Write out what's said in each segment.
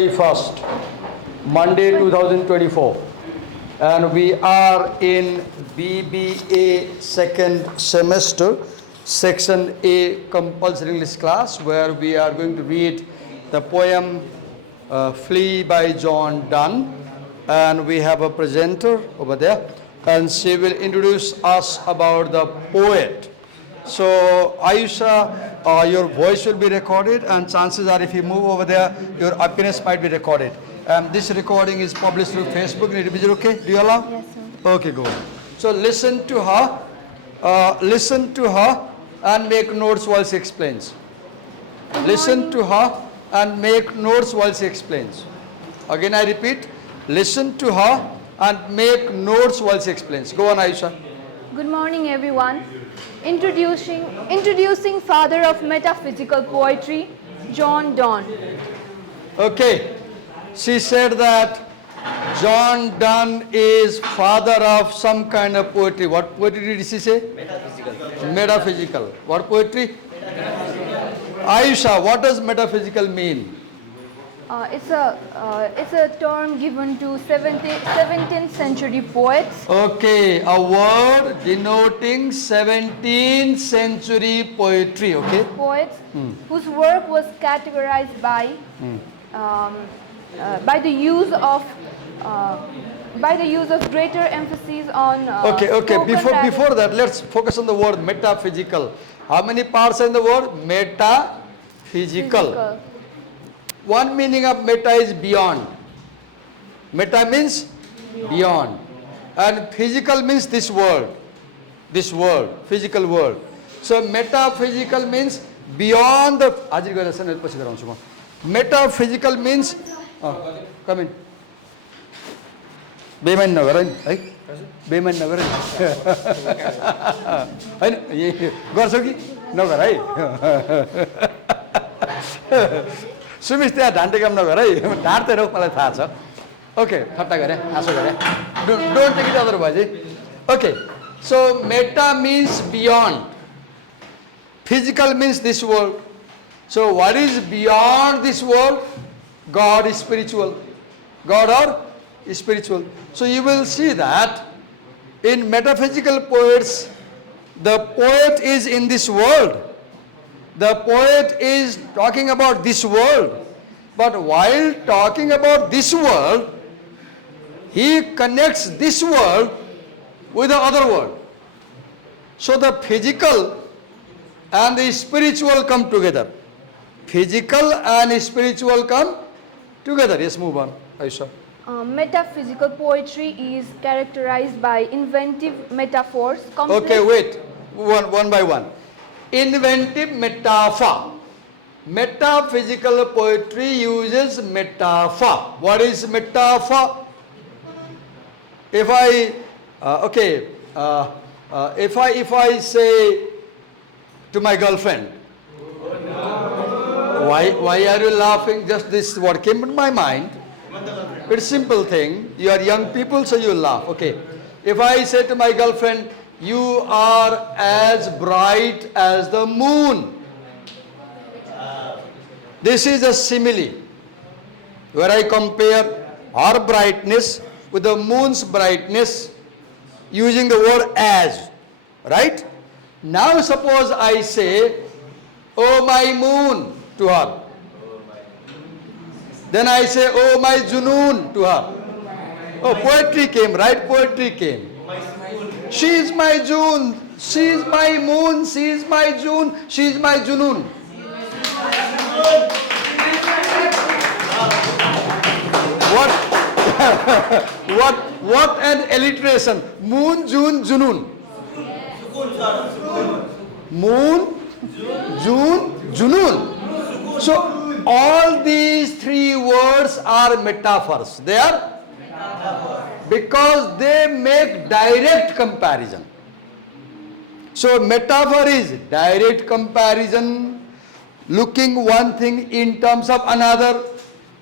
31st, Monday 2024, and we are in BBA second semester, section A compulsory English class, where we are going to read the poem Flee by John Donne, and we have a presenter over there, and she will introduce us about the poet. So Ayusha, your voice will be recorded, and chances are if you move over there, your appearance might be recorded. This recording is published through Facebook. Is it okay? Do you allow? Yes, sir. Okay, go on. So listen to her and make notes while she explains. Listen to her and make notes while she explains. Again I repeat, listen to her and make notes while she explains. Go on, Ayusha. Good morning, everyone. Introducing father of metaphysical poetry, John Donne. Okay, she said that John Donne is father of some kind of poetry. What poetry did she say? Metaphysical. Metaphysical. What poetry? Metaphysical. Ayusha, what does metaphysical mean? It's a term given to 17th century poets. Okay, a word denoting 17th century poetry. Okay. Poets whose work was categorized by the use of greater emphasis on. Okay. Before that, let's focus on the word metaphysical. How many parts are in the word? Metaphysical. Physical. One meaning of meta is beyond. Meta means beyond. And physical means this world, physical world. So metaphysical means beyond the. Metaphysical means, come in. बेमान नगर है बेमान नगर है गर्छौ कि नगर है सुमिस त्यहाँ ढान्टे काम नगर है ढाँट्दै रह मलाई थाहा छ ओके ठट्टा गरे आशा गरे don't take it otherwise okay so meta means beyond, physical means this world. So what is beyond this world? God is spiritual. God or spiritual. So you will see that in metaphysical poets, the poet is in this world. The poet is talking about this world. But while talking about this world, he connects this world with the other world. So the physical and the spiritual come together. Physical and spiritual come together. Yes, move on, Aisha. Metaphysical poetry is characterized by inventive metaphors. Okay, wait. One by one. Inventive metaphor. Metaphysical poetry uses metaphor. What is metaphor? If I say to my girlfriend, why are you laughing? Just this what came in my mind. It's a simple thing. You are young people, so you laugh. Okay. If I say to my girlfriend, you are as bright as the moon. This is a simile where I compare her brightness with the moon's brightness using the word as. Right? Now suppose I say, oh my moon to her. Then I say, oh my Junoon to her. Oh, poetry came, right? Poetry came. She is my June, she is my moon, she is my June, she is my Junoon. What an alliteration. Moon, June, Junoon. Moon, June, Junoon. So all these three words are metaphors. They are because they make direct comparison. So metaphor is direct comparison, looking one thing in terms of another.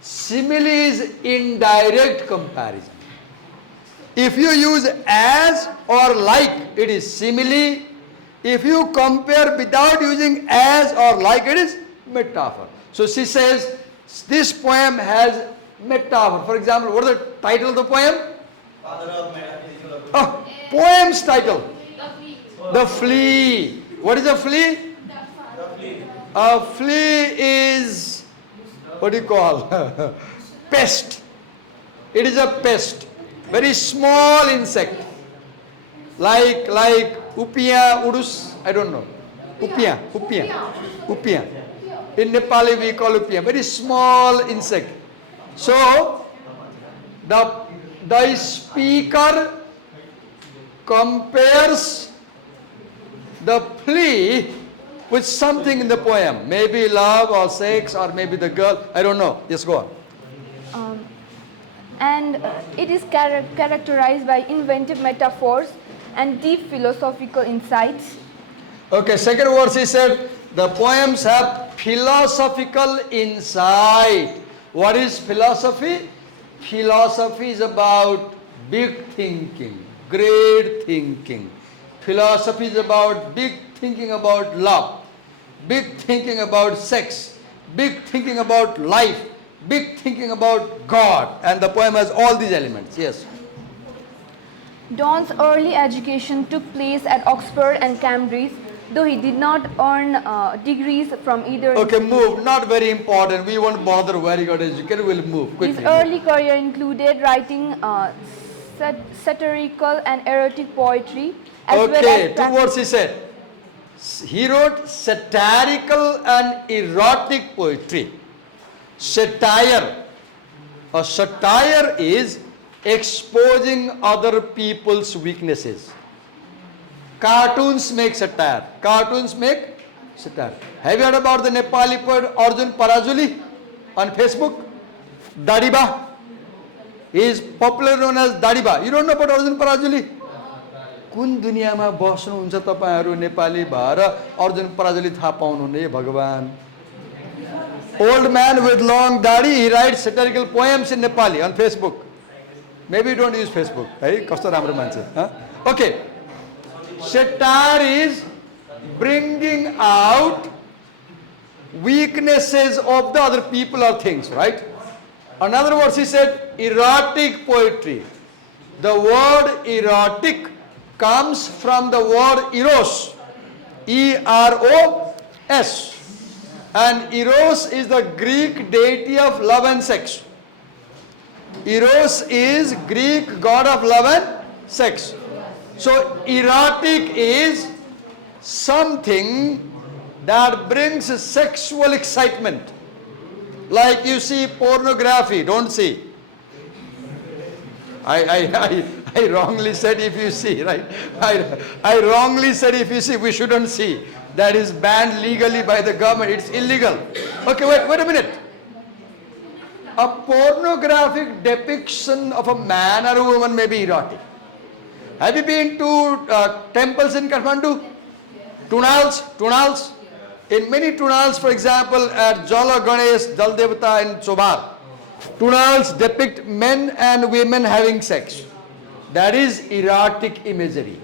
Simile is indirect comparison. If you use as or like, it is simile. If you compare without using as or like, it is metaphor. So she says, This poem has metaphor. For example, what is the title of the poem? Oh, poem's title. The flea. What is a flea? A flea is, what do you call? Pest. It is a pest. Very small insect. Like upia, urus, I don't know. Upia. In Nepali we call upia. Very small insect. So, the speaker compares the flea with something in the poem. Maybe love or sex or maybe the girl. I don't know. Yes, go on. It is characterized by inventive metaphors and deep philosophical insights. Okay, second verse he said, the poems have philosophical insight. What is philosophy? Philosophy is about big thinking, great thinking. Philosophy is about big thinking about love, big thinking about sex, big thinking about life, big thinking about God. And the poem has all these elements. Yes. Donne's early education took place at Oxford and Cambridge, though he did not earn degrees from either. Okay, move. Not very important. We won't bother where he got educated. We'll move quickly. His early career included writing satirical and erotic poetry, as well Okay, as two words he said. He wrote satirical and erotic poetry. Satire. A satire is exposing other people's weaknesses. Cartoons make satire. Cartoons make satire. Have you heard about the Nepali poet Arjun Parajuli on Facebook? Dadiba. He is popular known as Dadiba. You don't know about Arjun Parajuli? कुन दुनियाँमा बस्नुहुन्छ तपाईहरु नेपाली भएर अर्जुन पराजुली थाहा पाउनुहुन्न हे भगवान. Old man with long दाढी, he writes satirical poems in Nepali on Facebook. Maybe you don't use Facebook. है कस्तो राम्रो मान्छे. Okay. Satire is bringing out weaknesses of the other people or things, right? Another word he said, erotic poetry. The word erotic comes from the word eros, E-R-O-S. And eros is the Greek deity of love and sex. Eros is Greek god of love and sex. So erotic is something that brings sexual excitement. Like you see pornography, don't see. I wrongly said if you see, right? I wrongly said if you see, we shouldn't see. That is banned legally by the government. It's illegal. Okay, wait a minute. A pornographic depiction of a man or a woman may be erotic. Have you been to temples in Kathmandu? Tunals? In many tunals, for example, at Jala Ganesh, Jaldevata and Chobar, tunals depict men and women having sex. That is erotic imagery.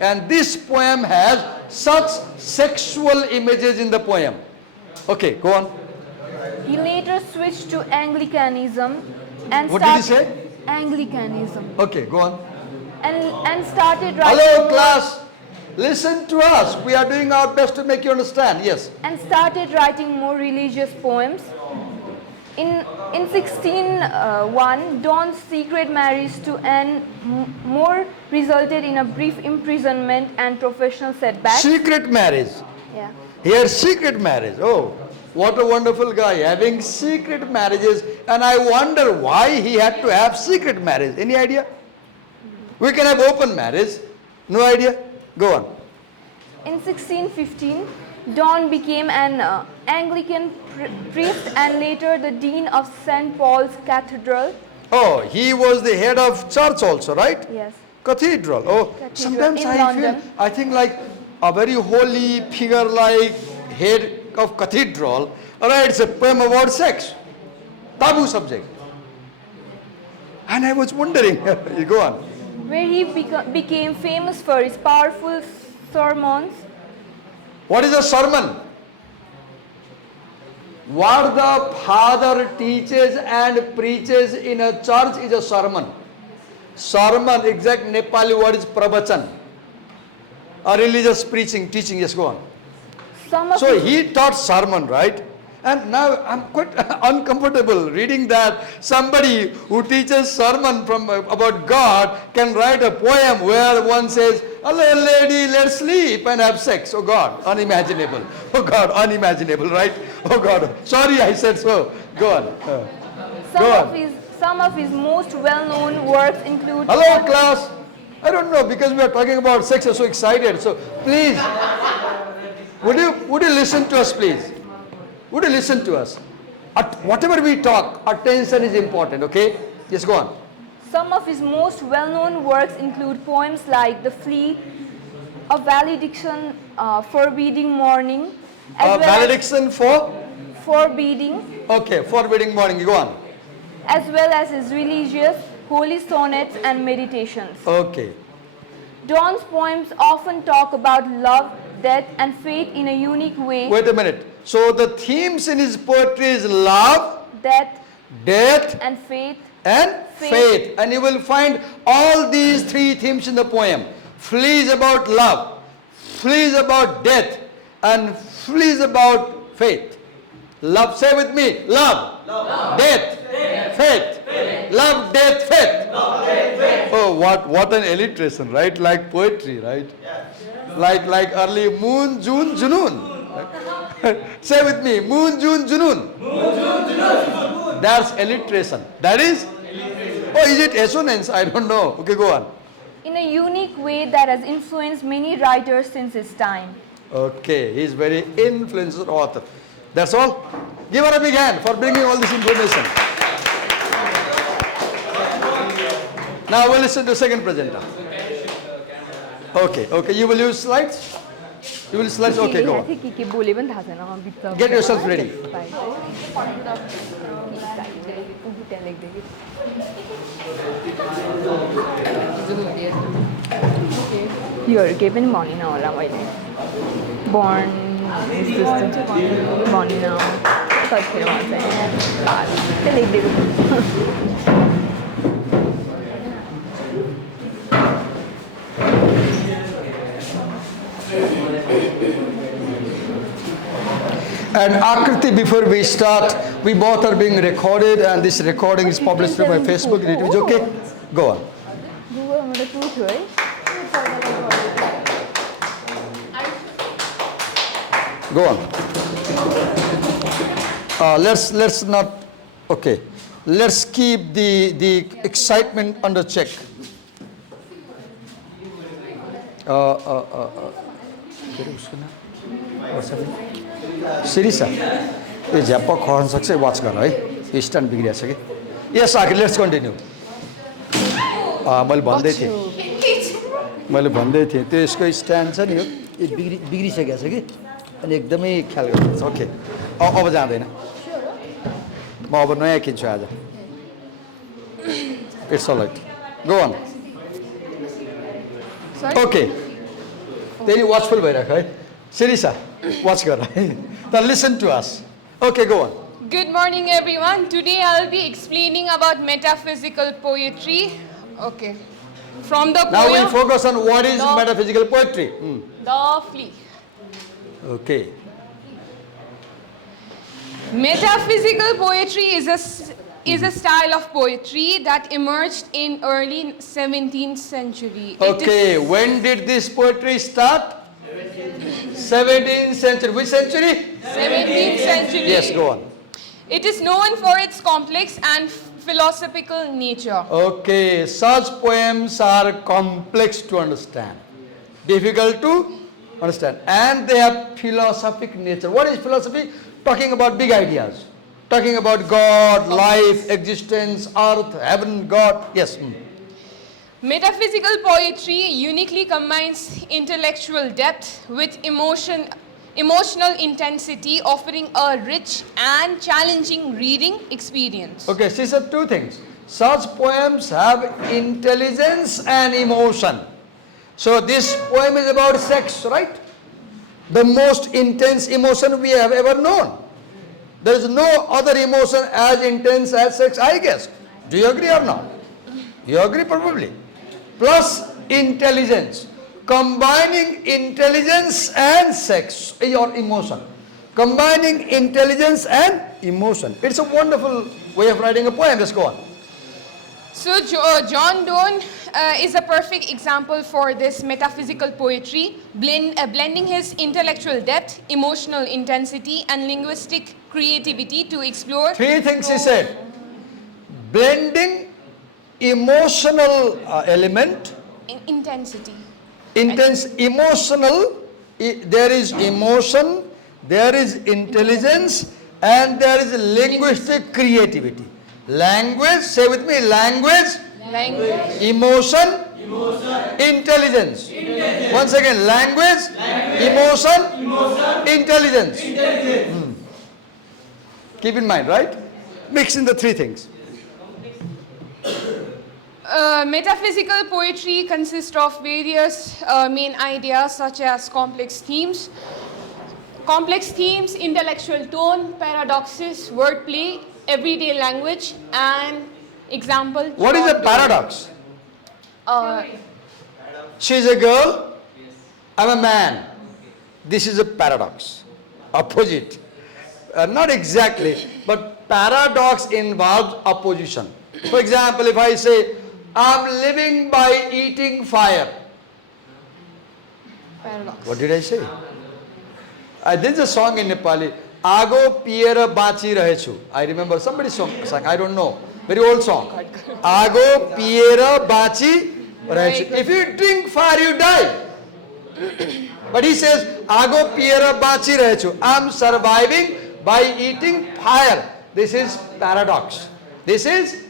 And this poem has such sexual images in the poem. Okay, go on. He later switched to Anglicanism and What did he say? Anglicanism. Okay, go on. And started writing. Hello, class. Listen to us. We are doing our best to make you understand. Yes. And started writing more religious poems. In 1601, Donne's secret marriage to Anne More resulted in a brief imprisonment and professional setbacks. Secret marriage. Yeah. Here, secret marriage. Oh, what a wonderful guy having secret marriages. And I wonder why he had to have secret marriage. Any idea? We can have open marriage. No idea? Go on. In 1615, Donne became an Anglican priest and later the dean of St. Paul's Cathedral. Oh, he was the head of church also, right? Yes. Cathedral. Oh, Cathedral sometimes in I London. feel, I think like a very holy figure like head of cathedral, writes a poem about sex. Taboo subject. And I was wondering, you go on. Where he became famous for his powerful sermons. What is a sermon? What the father teaches and preaches in a church is a sermon. Sermon, exact Nepali word is pravachan. A religious preaching, teaching, yes, go on. Some of So his, he taught sermon, right? And now I'm quite uncomfortable reading that somebody who teaches sermon from about God can write a poem where one says, "Hello, lady, let's sleep and have sex." Oh God, unimaginable. Oh God, unimaginable, right? Oh God, sorry I said so. Go on. go on. some of his most well-known works include Hello, class. I don't know because we are talking about sex. I'm so excited. So please, would you listen to us, please? Would you listen to us? Whatever we talk, attention is important. Okay? Yes, go on. Some of his most well-known works include poems like The Flea, A Valediction Forbidding Morning, Valediction for? Forbidding, Okay, forbidding morning. Go on. as well as his religious, holy sonnets and meditations. Okay. Don's poems often talk about love, death, and fate in a unique way. Wait a minute. So the themes in his poetry is love, Death death, and faith. and faith. And you will find all these three themes in the poem. Flea is about love, flea is about death, and flea is about faith. Love, say with me, love, death, faith. Love, death, faith. Oh, what an alliteration, right? Like poetry, right? Like early moon, June, Junoon. Say with me, moon, June, Junoon. That's alliteration. That is? Oh, is it assonance? I don't know. Okay, go on. In a unique way that has influenced many writers since his time. Okay, he's very influential author. That's all. Give her a big hand for bringing all this information. Now we'll listen to second presenter. Okay, you will use slides? You will slides? Okay, go on. Get yourself ready. योहरू केही पनि भनिनँ होला मैले burn त्यस्तो भनिनँ कतिखेर भन्छ त्यो लेखिदिएको And Akriti, before we start, we both are being recorded and this recording is published through my Facebook. It is okay? Go on. गुगलमा त टु थियो है Go on. Let's not. Okay. Let's keep the excitement under check. Sirisa, यो झ्याप्प खर्न सक्छ watch गर है यो stand बिग्रिएको छ कि यस आखिर लेट्स कन्टिन्यू मैले भन्दै थिएँ त्यो यसको स्ट्यान्ड छ नि यो बिग्रिसकेको छ कि अनि एकदमै ख्याल गर्नुपर्छ ओके अब जाँदैन म अब नयाँ किन्छु आज it's all right go on okay त्यही वाचफुल भइरहेको है सिरिसा वाच गर है त listen to us okay go on Good morning, everyone. Today I'll be explaining about metaphysical poetry. Okay. From the Now we'll poem focus on what is metaphysical poetry. The Flea. Okay. Metaphysical poetry is a style of poetry that emerged in early 17th century. Okay, when did this poetry start? 17th century. Which century? 17th century. Yes, go on. It is known for its complex and philosophical nature. Okay, such poems are complex to understand, difficult to understand, and they have philosophic nature. What is philosophy? Talking about big ideas, talking about God, life, existence, earth, heaven, God. Yes. Metaphysical poetry uniquely combines intellectual depth with emotional intensity, offering a rich and challenging reading experience. Okay, she said two things. Such poems have intelligence and emotion. So this poem is about sex, right? The most intense emotion we have ever known. There is no other emotion as intense as sex, I guess. Do you agree or not? You agree probably. Plus intelligence. Combining intelligence and sex, your emotion. Combining intelligence and emotion. It's a wonderful way of writing a poem. Let's go on. So John Donne is a perfect example for this metaphysical poetry, blending his intellectual depth, emotional intensity, and linguistic creativity to explore. Three things he said. Blending emotional element, Intensity. intense emotional, there is emotion, there is intelligence, and there is linguistic creativity. Language, say with me, language, Language. emotion, intelligence. Once again, language, emotion, intelligence. Keep in mind, right? Mixing the three things. Metaphysical poetry consists of various main ideas such as complex themes, intellectual tone, paradoxes, wordplay, everyday language, and example. What is a John Donne. paradox? She's a girl, I'm a man. This is a paradox. Opposite. Not exactly, but paradox involves opposition. For example, if I say, I'm living by eating fire. Paradox. What did I say? There's a song in Nepali. Ago piera bachi rahechu. I remember somebody's song, I don't know. Very old song. Ago piera bachi rahechu. If you drink fire, you die. But he says, Ago piera bachi rahechu. I'm surviving by eating fire. This is paradox. This is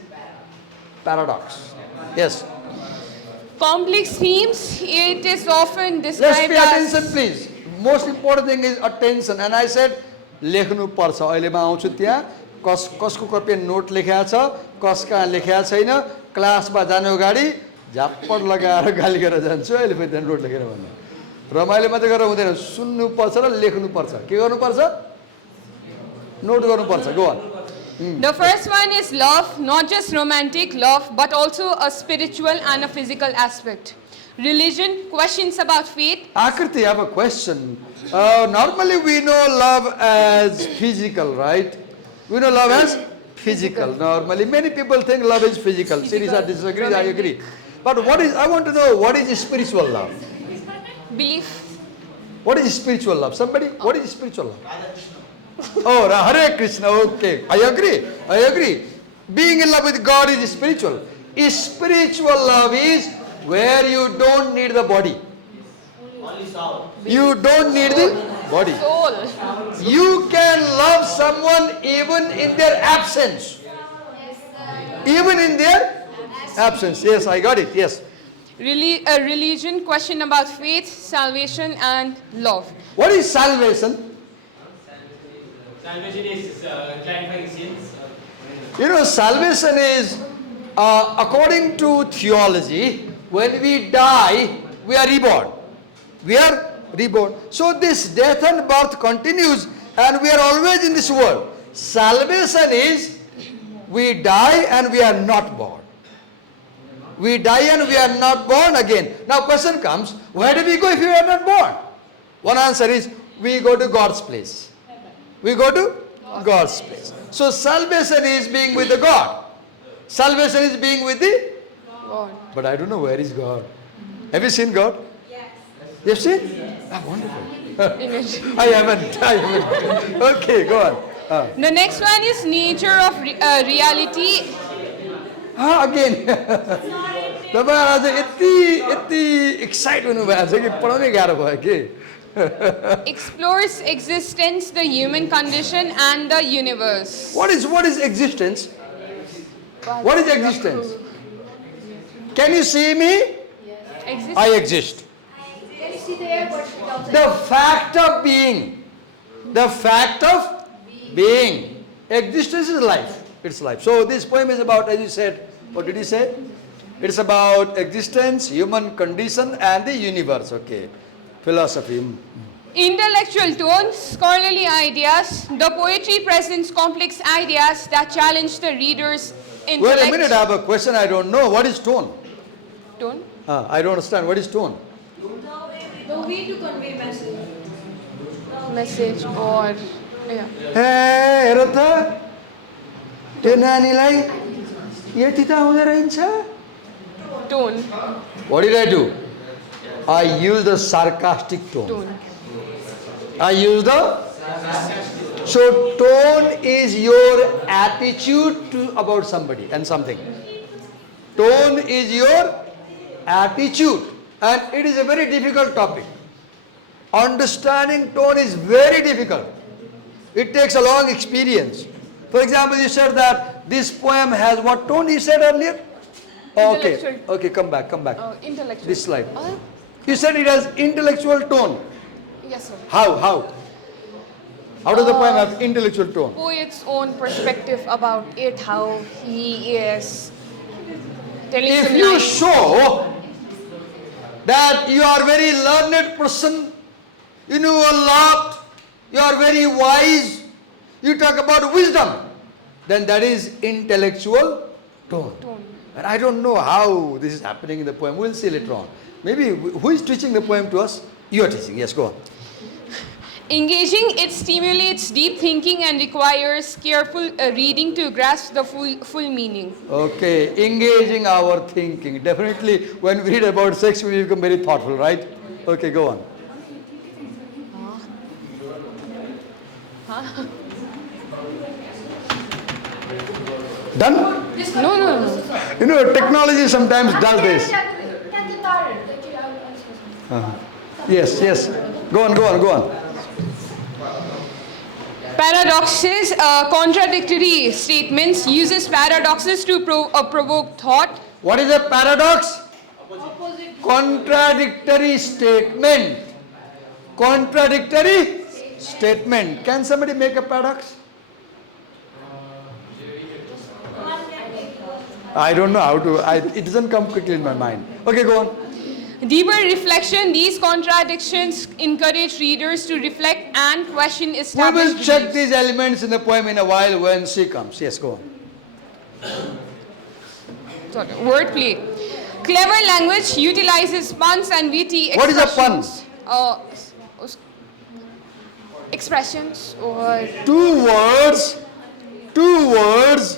paradox. Yes. Complex themes, it is often Let's described pay attention, as please. Most important thing is attention. And I said, लेख्नु पर्छ अहिले म आउँछु त्यहाँ कसको कपी note लेखेको छ कसका लेखेको छैन क्लासमा जाने अगाडि झाप्पड लगाएर गाली गरेर जान्छु अहिले फेरि त्यहाँ नोट लेखेर भन्नु रमाइलो मात्रै गरेर हुँदैन सुन्नु पर्छ र लेख्नु पर्छ के गर्नु पर्छ नोट गर्नु पर्छ गो on the first one is love, not just romantic love, but also a spiritual and a physical aspect. Religion, questions about faith. Akriti, I have a question. Normally we know love as physical, right? We know love as physical. Normally, many people think love is physical. Sirisa disagrees, I agree. But I want to know, what is spiritual love? Belief. What is spiritual love? Somebody, what is spiritual love? Oh, Hare Krishna, okay. I agree. Being in love with God is spiritual. Spiritual love is where you don't need the body. You don't need the body. Soul. You can love someone even in their absence. Even in their absence. Yes, I got it. Yes. Religion, question about faith, salvation, and love. What is salvation? Salvation is clarifying sins. You know, salvation is, according to theology, when we die, we are reborn. We are reborn. So this death and birth continues and we are always in this world. Salvation is, we die and we are not born. We die and we are not born again. Now question comes, where do we go if we are not born? One answer is, we go to God's place. We go to God's place. So salvation is being with the God. Salvation is being with the God. But I don't know where is God. Have you seen God? Yes. You have seen? Yes. Ah, wonderful. Image. I haven't. Okay, go on. The next one is nature of reality. Again. तपाईँ आज यति excite हुनुभएको छ कि पढाउनै गाह्रो भयो कि Explores existence, the human condition, and the universe. What is existence? What is existence? Can you see me? Exist- I exist. The fact of being. The fact of being. Existence is life. It's life. So this poem is about, as you said, what did he say? It's about existence, human condition, and the universe. Okay. Philosophy. Intellectual tone, scholarly ideas. The poetry presents complex ideas that challenge the reader's intellect. Wait a minute, I have a question I don't know. What is tone? Tone? I don't understand. What is tone? The way to convey message. Message or... Yeah. Hey, हेर त त्यो नानीलाई यति त आउँदो रहेछ. Tone. What did I do? I used a sarcastic tone. Tone. I used the... So tone is your attitude to about somebody and something. Tone is your attitude, and it is a very difficult topic. Understanding tone is very difficult. It takes a long experience. For example, you said that this poem has what tone you said earlier? Okay, Intellectual. okay, come back. Intellectual. This slide. You said it has intellectual tone. Yes, sir. How? How does the poem have intellectual tone? Poet's own perspective about it, how he is telling If some you lines. show that you are very learned person, you know a lot, you are very wise, you talk about wisdom, then that is intellectual tone. And I don't know how this is happening in the poem. We'll see later on. Maybe who is teaching the poem to us? You are teaching. Yes, go on. Engaging, it stimulates deep thinking and requires careful reading to grasp the full meaning. Okay, engaging our thinking. Definitely, when we read about sex, we become very thoughtful, right? Okay, go on. Done? No. You know, technology sometimes does this. Yes. Go on. Paradoxes, contradictory statements, uses paradoxes to provoke thought. What is a paradox? Contradictory statement. Contradictory statement. Can somebody make a paradox? I don't know how to. It doesn't come quickly in my mind. Okay, go on. Deeper reflection, these contradictions encourage readers to reflect and question We established will check beliefs. these elements in the poem in a while when she comes. Yes, go on. Sorry, wordplay. Clever language utilizes puns and witty What is a pun? expressions. Expressions or Two words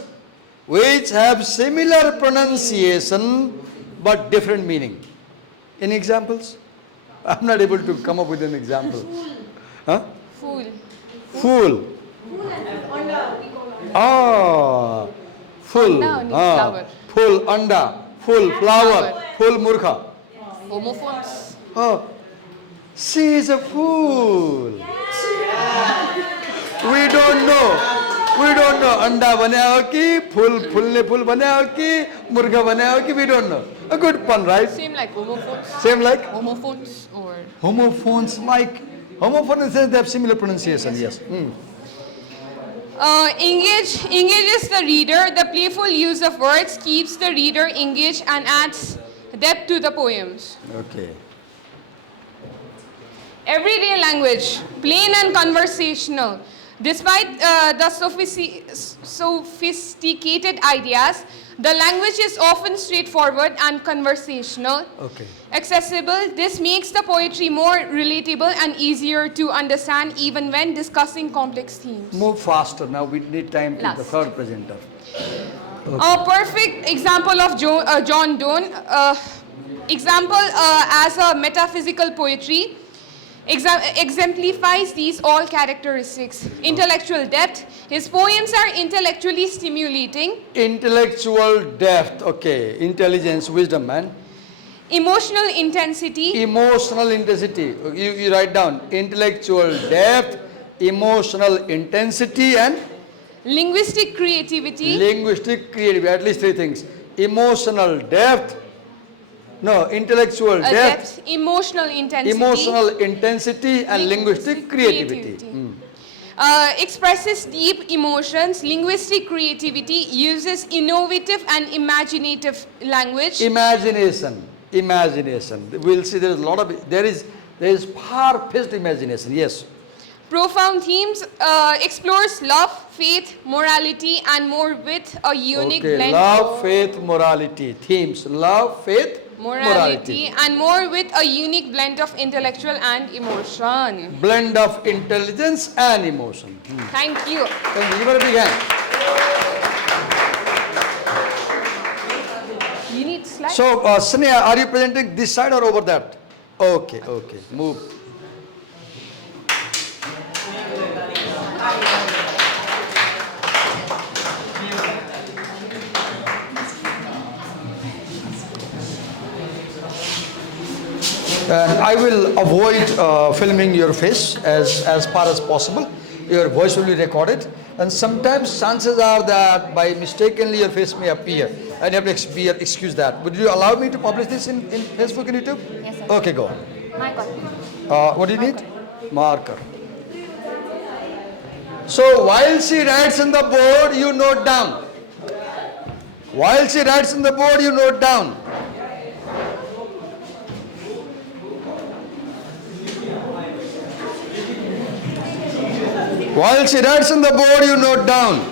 which have similar pronunciation but different meaning. Any examples? I'm not able to come up with an example. Huh? fool. Fool. Ah, full. Anda means flower. Full anda, full flower, full murkha. Homophones. Oh, she is a fool. We don't know. Anda banaya ho ki, full banaya ho ki, murga banaya ho ki, we don't know. A good pun, right? Same like homophones. Same like Homophones or homophones, like homophones in the sense they have similar pronunciation. Yes. engages the reader. The playful use of words keeps the reader engaged and adds depth to the poems. Okay. Everyday language, plain and conversational. Despite the sophisticated ideas, the language is often straightforward and conversational. Okay. Accessible, this makes the poetry more relatable and easier to understand even when discussing complex themes. Move faster now. We need time to the Last. third presenter. A perfect example of John Donne, example as a metaphysical poetry, exemplifies these all characteristics. Intellectual depth, his poems are intellectually stimulating. Intellectual depth. Okay. Intelligence, wisdom, man. Emotional intensity, Emotional intensity. You write down intellectual depth, emotional intensity, and linguistic creativity, linguistic creativity. At least three things. Emotional depth. No, intellectual depth, emotional intensity, and linguistic creativity. expresses deep emotions. Linguistic creativity uses innovative and imaginative language. Imagination. We'll see there is a lot of, there is There is far-fetched imagination. Yes. Profound themes explores love, faith, morality, and more with a unique Okay. blend Love, of faith, morality. Themes: love, faith, morality, and more with a unique blend of intellectual and emotion. Blend of intelligence and emotion. Thank you. Thank you. Give her a big hand. You need slides? So, Sneha, are you presenting this side or over that? Okay, okay. Move. And I will avoid filming your face as far as possible. Your voice will be recorded. And sometimes chances are that by mistakenly your face may appear. And you have to excuse that. Would you allow me to publish this in Facebook and YouTube? Yes, sir. Okay, go on. My God. What do you need? Marker. So while she writes on the board, you note down. While she writes on the board, you note down. While she writes on the board, you note down.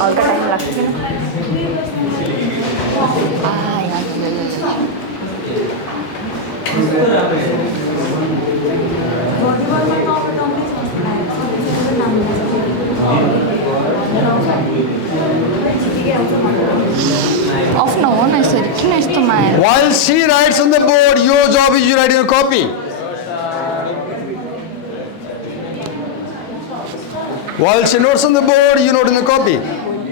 हल्का time लाग्छ किन of नहो न यसरी किन यस्तो माया While she writes on the board, your job is you write in your copy. While she notes on the board, you note in the copy.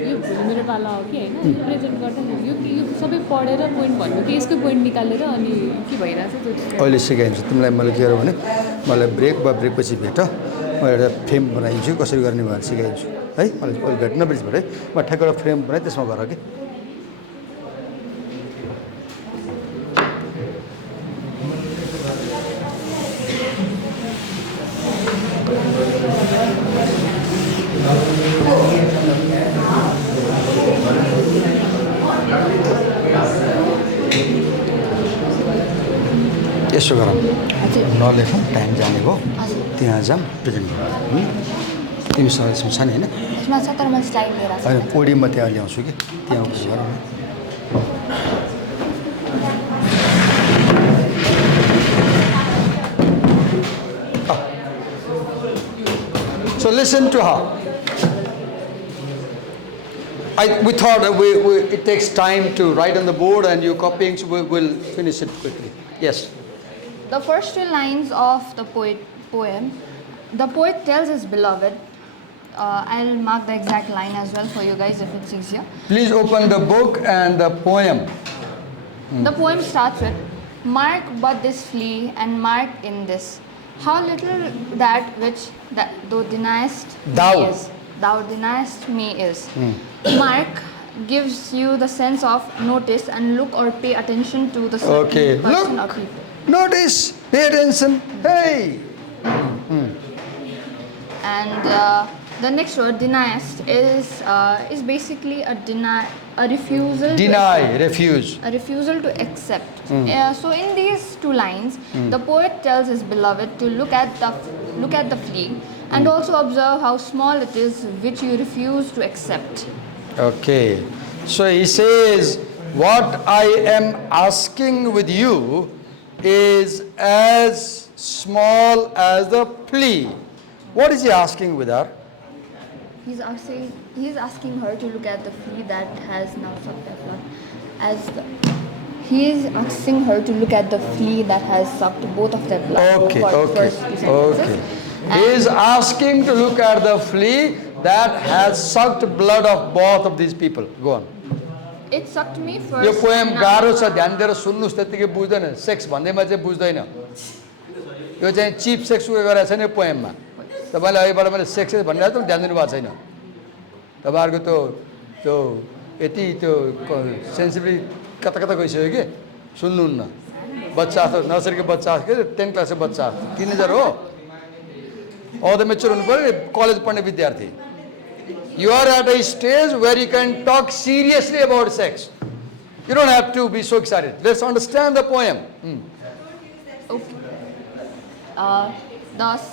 यो भोलि मेरो पाला हो कि होइन प्रेजेन्ट गर्दाखेरि यो सबै पढेर पोइन्ट भन्नु कि यसको पोइन्ट निकालेर अनि के भइरहेछ त्यो अहिले सिकाइदिन्छु तिमीलाई मैले के हो भने मलाई ब्रेक वा ब्रेकपछि भेट म एउटा फ्रेम बनाइदिन्छु कसरी गर्ने भनेर सिकाइदिन्छु है मलाई अहिले भेट्न बिचबाट है म ठ्याक्क एउटा फ्रेम बनाइ त्यसमा गर कि यसो गरौँ नलेखौँ टाइम जाने भयो त्यहाँ जाऊँ प्रेजेन्ट गरौँ तिमीसँग यसमा छ नि होइन यसमा छ तर म स्लाइड लिएर आएको होइन पोडियममा त्यहाँ ल्याउँछु कि त्यहाँ उयो गरौँ न So listen to her. We thought it takes time to write on the board and you're copying, so we'll finish it quickly. Yes. The first two lines of the poem, the poet tells his beloved, I'll mark the exact line as well for you guys if it's easier. Please open the book and the poem. The poem starts with, mark but this flea and mark in this, how little that which thou deniest Thou. me is. Thou deniest me is. Mark gives you the sense of notice and look or pay attention to the certain Okay, person look. or people. Notice, pay attention. Hey. And the next word, deniest, is basically a refusal. Deny, refuse. A refusal to accept. So in these two lines, the poet tells his beloved to look at the flea and also observe how small it is which you refuse to accept. Okay. So he says, what I am asking with you is as small as the flea. What is he asking with her? He's asking her to look at the flea that has now sucked her blood. He is asking her to look at the flea that has sucked both of their blood. Okay, for the okay, first two sentences. okay. He is asking to look at the flea that has sucked blood of both of these people. Go on. It sucked me first. Yo poem and गाह्रो now- छ ध्यान दिएर सुन्नुहोस् त्यतिकै बुझ्दैन sex भन्दैमा चाहिँ बुझ्दैन यो चाहिँ चिप सेक्स उयो गरेको छैन यो पोएममा तपाईँले अघिबाट मैले सेक्स भनिरहेको त ध्यान दिनु भएको छैन तपाईँहरूको त्यो यति त्यो सेन्सिटिभिटी कता कता गइसक्यो कि सुन्नुहुन्न बच्चा जस्तो नर्सरीको बच्चा के 10 क्लासको बच्चा टिनेजर हो अब त मेच्योर हुनु पर्यो कलेज पढ्ने विद्यार्थी you are at a stage where you can talk seriously about sex you don't have to be so excited let's understand the poem Okay. Thus,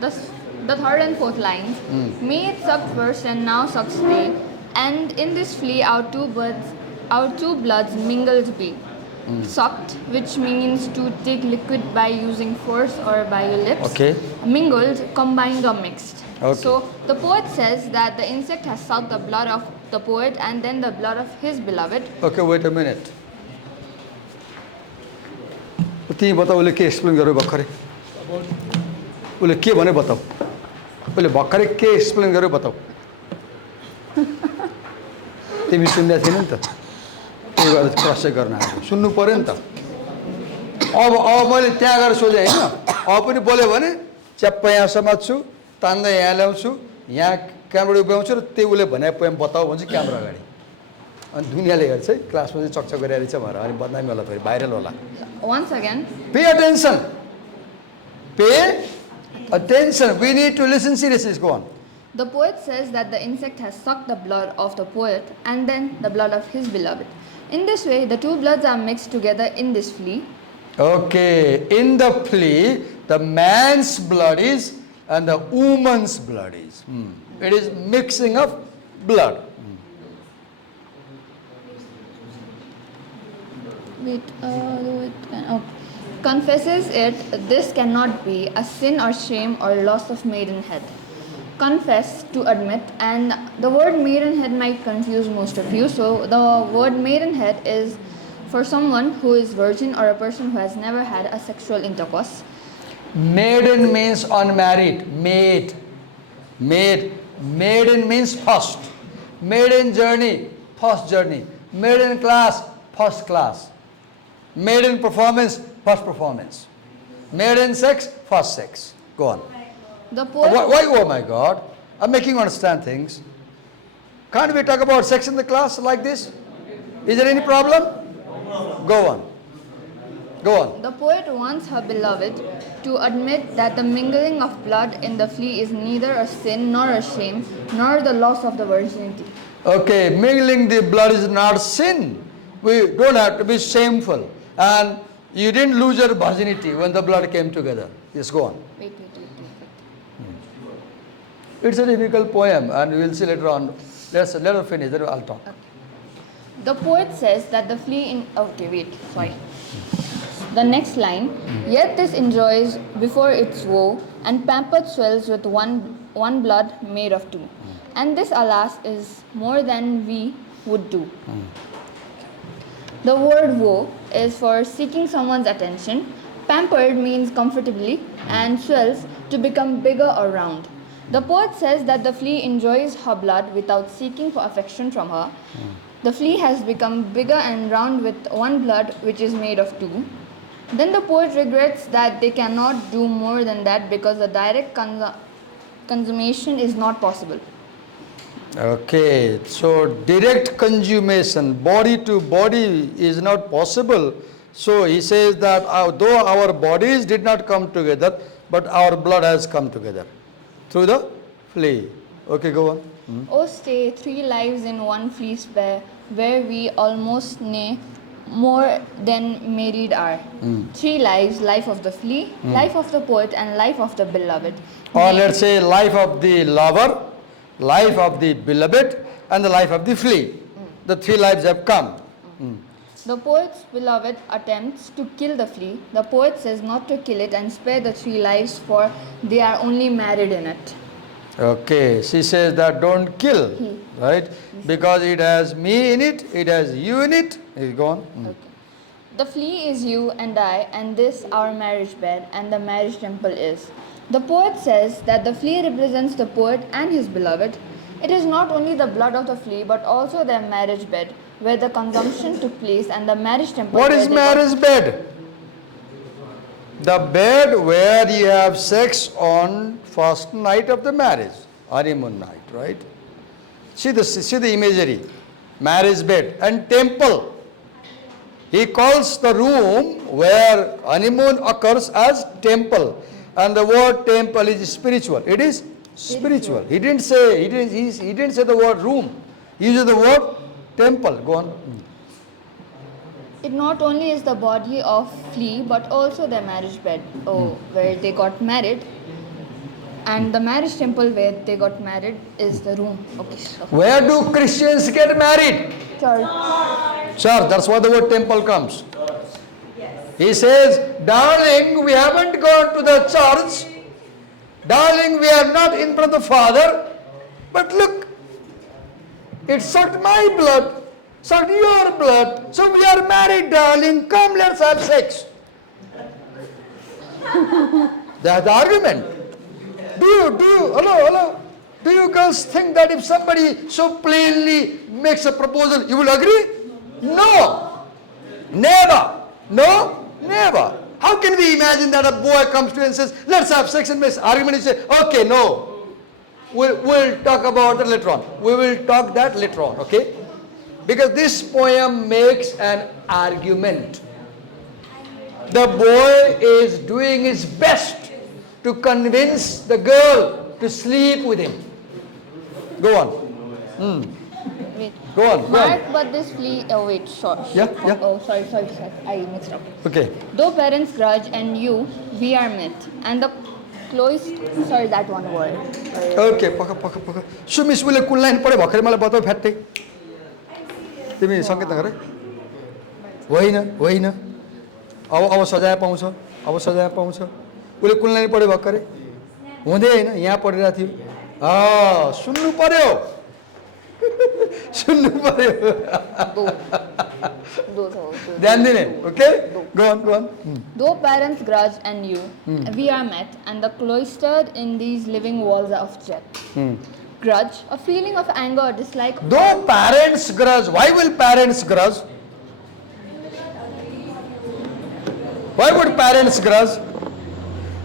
the third and fourth lines. May it suck first and now sucks they, and in this flea our two bloods mingled be. Sucked, which means to take liquid by using force or by your lips. Okay. Mingled, combined or mixed. Okay. So the poet says that the insect has sucked the blood of the poet and then the blood of his beloved. Okay wait a minute तिमी बताऊ उसले के explain गर्यो भर्खरै उसले के भन्यो बताऊ उसले भर्खरै के एक्सप्लेन गर्यो बताऊ तिमी सुन्दै थिएन नि त त्यही भएर क्रस चाहिँ गर्न आएको सुन्नु पऱ्यो नि त अब मैले त्यहाँ गएर सोधेँ होइन अब पनि बोल्यो भने च्याप्प यहाँ समात्छु तान्दै यहाँ ल्याउँछु यहाँ क्यामेरा उभ्याउँछु र त्यही उसले भने पोएम बताऊ भन्छु क्यामेरा अगाडि अनि दुनियाँले हेर्छ है क्लासमा चाहिँ चकचक गरिरहेको रहेछ भनेर अनि बदनामी होला फेरि भाइरल होला Once again, pay attention we need to listen seriously go on the poet says that the insect has sucked the blood of the poet and then the blood of his beloved. In this way, the two bloods are mixed together in this flea. Okay, in the flea, the man's blood is and the woman's blood is. It is mixing of blood. Confesses it, this cannot be a sin or shame or loss of maidenhead. Confess, to admit, and the word maidenhead might confuse most of you. So the word maidenhead is for someone who is virgin or a person who has never had a sexual intercourse. Maiden means unmarried. Maid. Maiden means first. Maiden journey, first journey. Maiden class, first class. Maiden performance, first performance. Maiden sex, first sex. Go on. The poet. Why? Oh my God! I'm making you understand things. Can't we talk about sex in the class like this? Is there any problem? Go on. Go on. The poet wants her beloved to admit that the mingling of blood in the flea is neither a sin nor a shame, nor the loss of the virginity. Okay, mingling the blood is not sin. We don't have to be shameful. And you didn't lose your virginity when the blood came together. Yes, go on. Wait. It's a difficult poem, and we will see later on. Let her finish, then I'll talk. Okay. The poet says that the flea in... Okay, wait, sorry. The next line. Yet this enjoys before its woe, and pampered swells with one blood made of two. And this, alas, is more than we would do. The word woe is for seeking someone's attention. Pampered means comfortably, and swells to become bigger or round. The poet says that the flea enjoys her blood without seeking for affection from her. The flea has become bigger and round with one blood which is made of two. Then the poet regrets that they cannot do more than that because the direct consummation is not possible. Okay, so direct consummation, body to body, is not possible. So he says that though our bodies did not come together, but our blood has come together through the flea. Okay, go on. Oh, stay, 3 lives in one flea spare, where we almost nay more than married are. 3 lives, life of the flea, life of the poet, and life of the beloved. Or let's say life of the lover, life of the beloved, and the life of the flea. The 3 lives have come. The poet's beloved attempts to kill the flea. The poet says not to kill it and spare the 3 lives, for they are only married in it. Okay, she says that don't kill, right? Because it has me in it, it has you in it. Go on. Okay. The flea is you and I, and this our marriage bed, and the marriage temple is. The poet says that the flea represents the poet and his beloved. It is not only the blood of the flea, but also their marriage bed, where the consumption took place, and the marriage temple. What is marriage bed? The bed where you have sex on first night of the marriage, honeymoon night, right? See the imagery, marriage bed and temple. He calls the room where honeymoon occurs as temple. And the word temple is spiritual. It is spiritual. He didn't say the word room. He used the word temple. Go on. It not only is the body of flea, but also their marriage bed, where they got married. And the marriage temple where they got married is the room. Okay. So. Where do Christians get married? Church. Church. That's why the word temple comes. He says, darling, we haven't gone to the church. Darling, we are not in front of the Father. But look, it sucked my blood, sucked your blood. So we are married, darling. Come, let's have sex. That's the argument. Hello. Do you girls think that if somebody so plainly makes a proposal, you will agree? No. Never. No. Never. How can we imagine that a boy comes to you and says, let's have sex, and makes argument and say, okay, no. We'll talk about that later on. We will talk that later on, okay? Because this poem makes an argument. The boy is doing his best to convince the girl to sleep with him. Go on. Wait. Go on. Mark, but this flea. Oh wait, sorry. Yeah. Oh, sorry. I mixed up. Okay. Though parents grudge and you, we are met, and the closed. Sorry, that one word. Okay. पक्का. सुमिस उसले कुन line पढ्यो भर्खरै मलाई बताऊ फ्याट्टै. तिमी संकेत नगर. होइन. अब सजाय पाउँछ. उसले कुन लाइन पढ्यो भर्खरै. हुँदै हैन, यहाँ पढिरहेको थियो. सुन्नु पर्यो. ध्यान दिने. Okay? Go on. Though parents grudge and you, we are met, and the cloistered in these living walls of jet. Grudge, a feeling of anger or dislike. Though parents grudge, why will parents grudge? Why would parents grudge?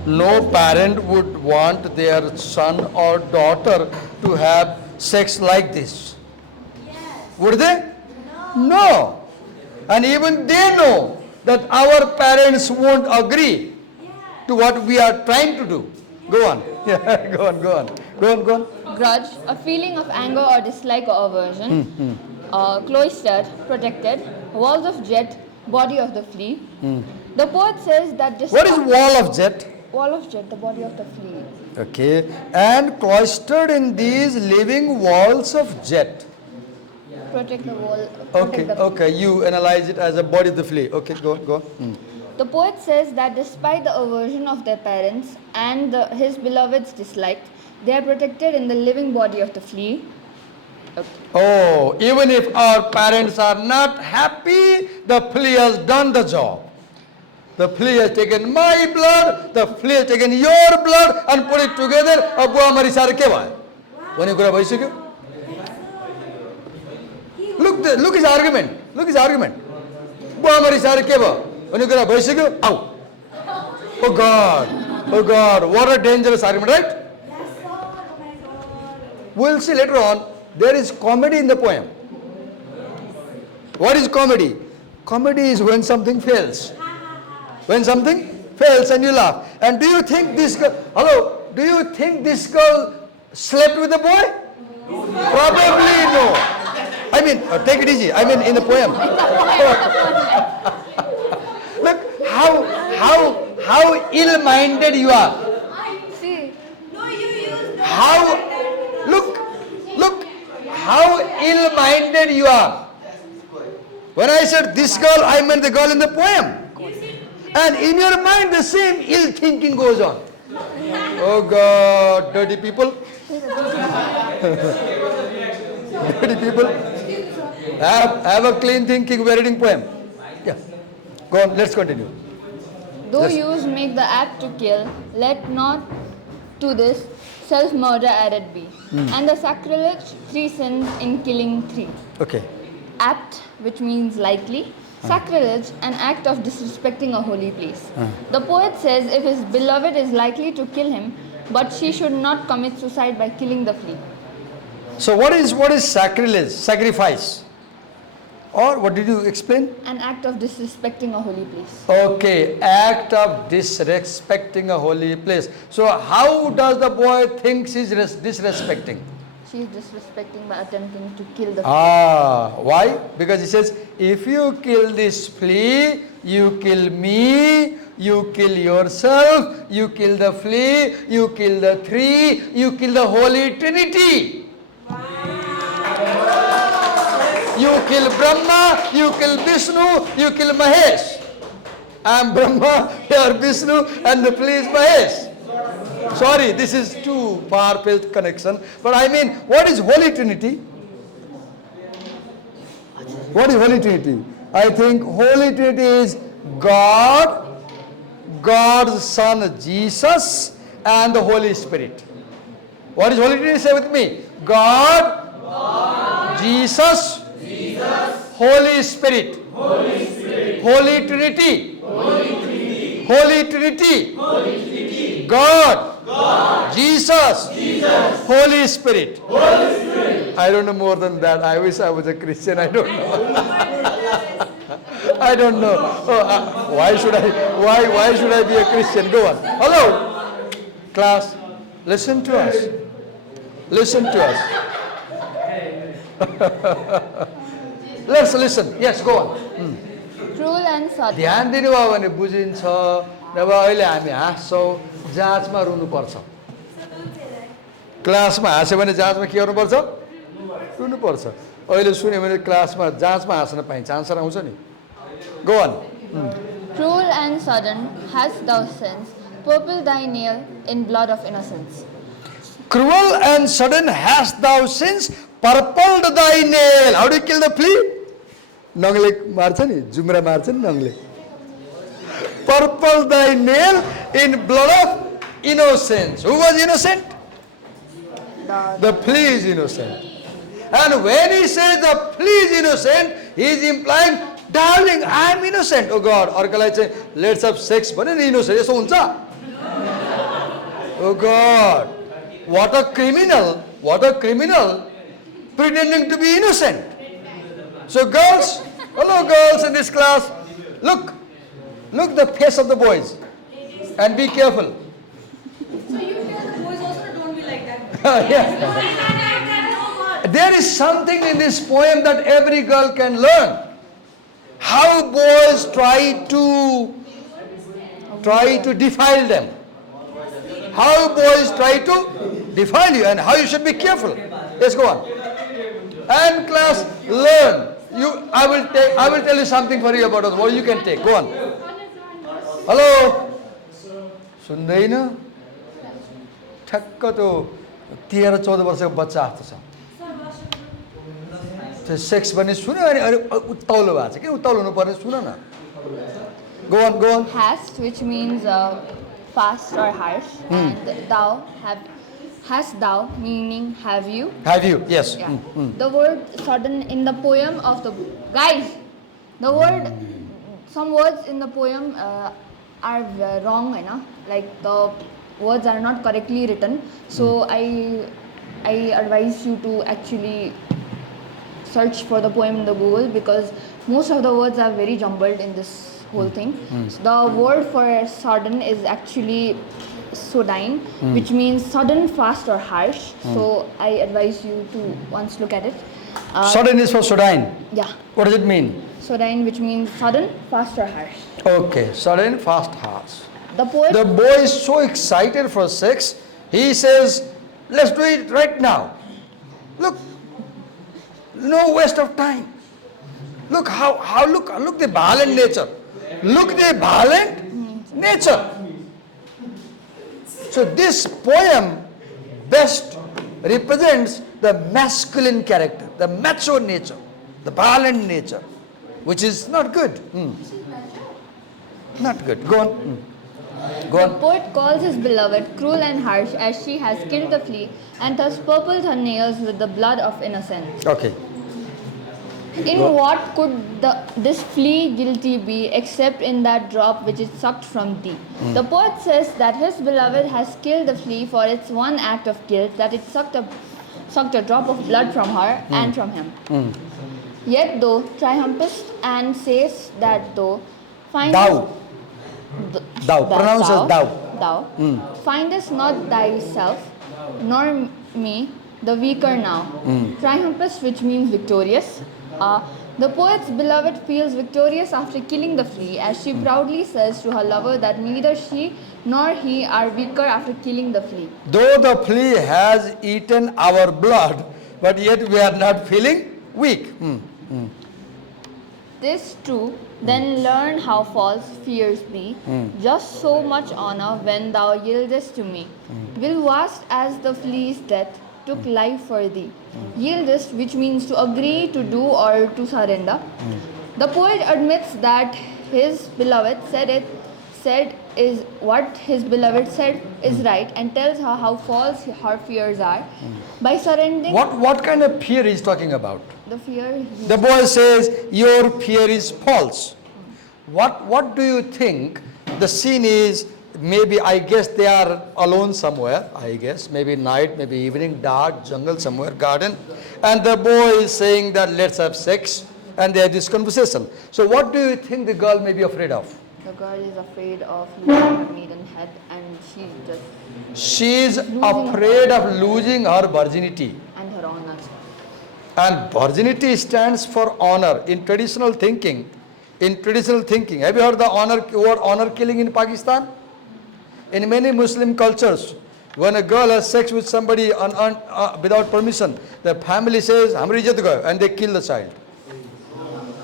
No parent would want their son or daughter to have sex like this. Would they? No. And even they know that our parents won't agree to what we are trying to do. Go on. Go on. Grudge, a feeling of anger or dislike or aversion. Cloistered, protected, walls of jet, body of the flea. The poet says that this. What is wall of jet? Wall of jet, the body of the flea. Okay. And cloistered in these living walls of jet. Protect the wall. Okay. You analyze it as a body of the flea. Okay, go on. The poet says that despite the aversion of their parents and his beloved's dislike, they are protected in the living body of the flea. Okay. Oh, even if our parents are not happy, the flea has done the job. The flea has taken my blood, the flea has taken your blood and put it together. अब बुआ हमारी सारे के भाई? वही कुरा भइसक्यो. Look his argument. बुआ हमारी सारे के भाई? वही कुरा भइसक्यो. Ow. Oh God, what a dangerous argument, right? We'll see later on. There is comedy in the poem. What is comedy? Comedy is when something fails. When something fails and you laugh. And do you think this girl, slept with the boy? Probably no. I mean, take it easy. I mean, in the poem. Look how ill-minded you are. See. Look how ill-minded you are. When I said this girl, I meant the girl in the poem. And in your mind, the same ill thinking goes on. Oh God, dirty people. Dirty people. Have a clean thinking, we're reading poem. Yeah. Go on, let's continue. Though use make the act to kill, let not to this self-murder added be. And the sacrilege, 3 sins in killing 3. Okay. Apt, which means likely. Sacrilege, an act of disrespecting a holy place. The poet says if his beloved is likely to kill him, but she should not commit suicide by killing the flea. So what is sacrilege? Sacrifice. Or what did you explain? An act of disrespecting a holy place. Okay, act of disrespecting a holy place. So how does the boy think he's disrespecting? She is disrespecting by attempting to kill the Why? Because he says, if you kill this flea, you kill me, you kill yourself, you kill the flea, you kill the tree, you kill the Holy Trinity. You kill Brahma, you kill Vishnu, you kill Mahesh. I am Brahma, you are Vishnu, and the flea is Mahesh. Sorry, this is too far-fetched connection. But I mean, what is Holy Trinity? What is Holy Trinity? I think Holy Trinity is God, God's Son Jesus, and the Holy Spirit. What is Holy Trinity? Say with me. God, Jesus, Holy Spirit. Holy Trinity. Holy Trinity. God, Jesus, Holy Spirit. I don't know more than that. I wish I was a Christian. I don't know. I don't know. Why should I be a Christian? Go on. Hello, class. Listen to us. Listen to us. Let's listen. Yes, go on. cruel and sudden. ध्यान दिनुभयो भने बुझिन्छ नभए अहिले हामी हाँस्छौँ जाँचमा रुनुपर्छ क्लासमा हाँस्यो भने जाँचमा के गर्नुपर्छ रुनुपर्छ अहिले सुन्यो भने क्लासमा जाँचमा हाँस्न पाइन्छ आन्सर आउँछ नि गो अन Cruel and sudden hast thou sins, purple thy nail in blood of innocence. Cruel and sudden hast thou sins, purpled thy nail. How do you kill the flea? नङले मार्छ नि जुम्रा मार्छ नि नङले Purple thy nail in blood of innocence. Who was innocent? The flea is innocent. And when he says the flea is innocent, he is implying, darling, I am innocent. Oh God, अर्कोलाई चाहिँ let's have sex भने नि innocent यसो हुन्छ? Oh God, what a criminal pretending to be innocent. So girls, hello girls in this class, look the face of the boys and be careful. So you tell the boys also don't be like that. Yeah. There is something in this poem that every girl can learn. How boys try to defile them. How boys try to defile you and how you should be careful. Let's go on. And class, learn. I will tell you something for you about us. What you can take. Go on. Hello. सुन्दैन ठ्याक्क त्यो 13-14 वर्षको बच्चा जस्तो छ त्यो sex पनि सुन्यो अनि उत्ताउलो भएको छ के उत्ताउलो हुनु पर्ने सुन न go on Hast, which means fast or harsh, and hast thou, meaning have you. yes Yeah. The word sudden in the poem of the guys, the word, some words in the poem are wrong, like the words are not correctly written. So I advise you to actually search for the poem in the Google because most of the words are very jumbled in this whole thing. So the word for sudden is actually sodine, which means sudden, fast or harsh. So I advise you to once look at it. sudden is for sodine. Yeah, What does it mean? sodine, which means sudden, fast or harsh. Okay, sudden, fast, harsh. The poet. The boy is so excited for sex, he says, let's do it right now. Look, no waste of time. Look look the violent nature. Look the violent nature. So this poem best represents the masculine character, the macho nature, the violent nature, which is not good. Not good. Go on. Go The on. poet calls his beloved cruel and harsh as she has killed the flea and thus purpled her nails with the blood of innocence. Okay. In what could this flea guilty be except in that drop which is sucked from thee? The poet says that his beloved has killed the flea for its one act of guilt, that it sucked a drop of blood from her and from him. Yet though triumphest and says that thou findest Thou. Thou. Pronounce as thou. Thou findest not thyself, nor me, the weaker now. Triumphest, which means victorious. The poet's beloved feels victorious after killing the flea, as she proudly says to her lover that neither she nor he are weaker after killing the flea. Though the flea has eaten our blood, but yet we are not feeling weak. This true, then learn how false fears be. Just so much honor when thou yieldest to me. Will vast as the flea's death took life for thee. Yieldest, which means to agree, to do, or to surrender. The poet admits that his beloved said is what his beloved said is right, and tells her how false her fears are. By surrendering What kind of fear is talking about? the fear, The boy says, your fear is false. What do you think the scene is? Maybe, I guess they are alone somewhere, I guess. Maybe night, maybe evening, dark, jungle somewhere, garden. And the boy is saying that let's have sex. And they have this conversation. So what do you think the girl may be afraid of? the girl is afraid of losing her maiden head, and She is afraid of losing her virginity. and her honor. And virginity stands for honor. In traditional thinking, have you heard the word honor killing in Pakistan? In many Muslim cultures, when a girl has sex with somebody without permission, the family says, "Hamari ijat gayo," and they kill the child.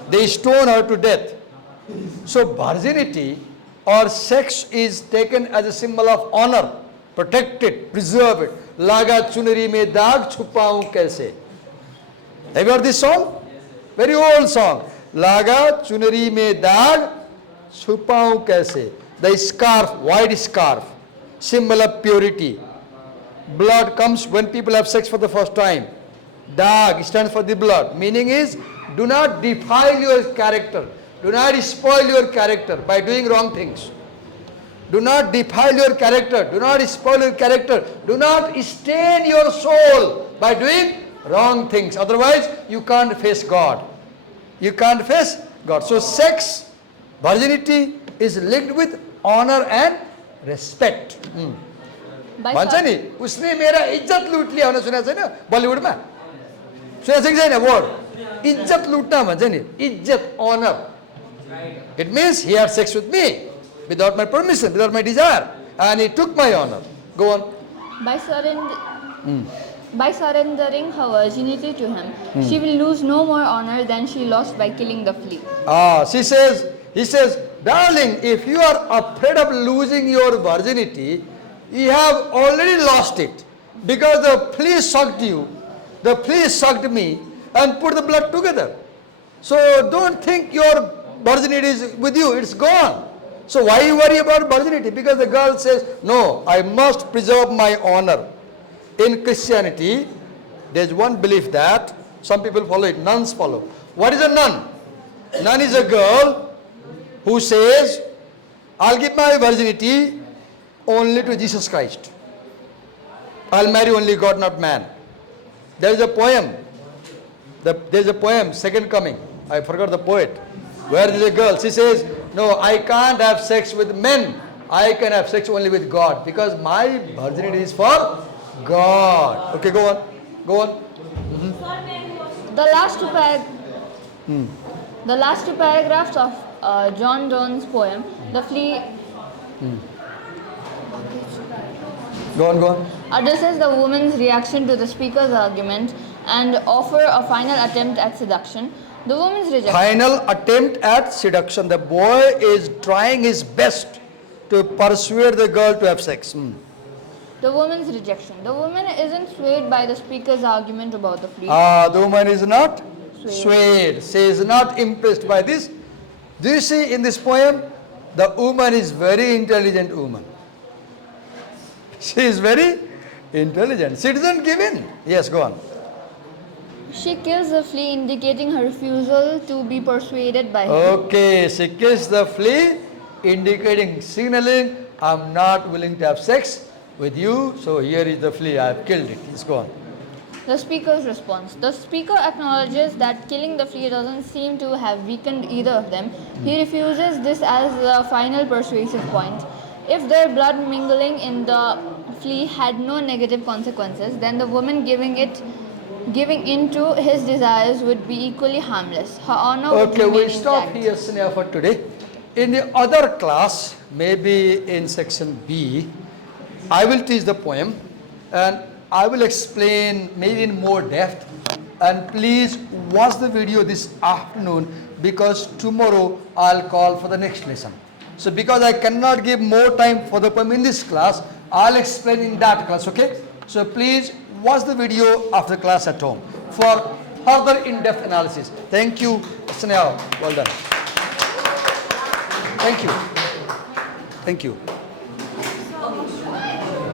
They stone her to death. So virginity or sex is taken as a symbol of honor. Protect it, preserve it. Laga chunari mein daag chupaun kaise. Have you heard this song? Very old song. Laga chunari mein daag chupaun kaise. The scarf, white scarf, symbol of purity. Blood comes when people have sex for the first time. Daag stands for the blood. Meaning is, do not defile your character. Do not spoil your character by doing wrong things. Do not defile your character. Do not spoil your character. Do not stain your soul by doing wrong things. Otherwise, you can't face God. You can't face God. So sex, virginity is linked with honor and respect. By भन्छ नि उसले मेरा इज्जत लुट लिया भनेर सुनेको छैन बलिउडमा? सुनेको छ कि छैन वर्ड? इज्जत लुट्न भन्छ नि, इज्जत, honor. It means he had sex with me without my permission, without my desire, and he took my honor. Go on. By surrendering her virginity to him, she will lose no more honor than she lost by killing the flea. He says, darling, if you are afraid of losing your virginity, you have already lost it, because the flea sucked you, the flea sucked me, and put the blood together. So don't think your virginity is with you, it's gone. So why you worry about virginity? Because the girl says, no, I must preserve my honor. In Christianity, there is one belief that some people follow it, nuns follow. What is a nun? Nun is a girl who says, I'll give my virginity only to Jesus Christ. I'll marry only God, not man. There is a poem. There is a poem, Second Coming. I forgot the poet. Where there is a girl, she says, no, I can't have sex with men. I can have sex only with God, because my virginity is for God. Okay, go on. Go on. The last two paragraphs of John Donne's poem, The Flea, Go on. addresses the woman's reaction to the speaker's argument and offer a final attempt at seduction. The woman's rejection. Final attempt at seduction. The boy is trying his best to persuade the girl to have sex. The woman's rejection. The woman isn't swayed by the speaker's argument about the flea. The woman is not swayed. She is not impressed by this. Do you see in this poem? The woman is very intelligent woman. She is very intelligent. She doesn't give in. Yes, go on. She kills the flea, indicating her refusal to be persuaded by him. Okay, she kills the flea, indicating, signaling, I'm not willing to have sex with you, so here is the flea, I have killed it. Let's go on. The speaker's response. The speaker acknowledges that killing the flea doesn't seem to have weakened either of them. He refuses this as the final persuasive point. If their blood mingling in the flea had no negative consequences, then the woman giving in to his desires would be equally harmless. Her honor would Okay, remain we stop intact. here Sneha for today. In the other class, maybe in section B, I will teach the poem and I will explain maybe in more depth. And please watch the video this afternoon because tomorrow I'll call for the next lesson. So because I cannot give more time for the poem in this class, I'll explain in that class, okay? So please watch the video after class at home for further in-depth analysis. Thank you, Sneha. Well done. Thank you. Thank you.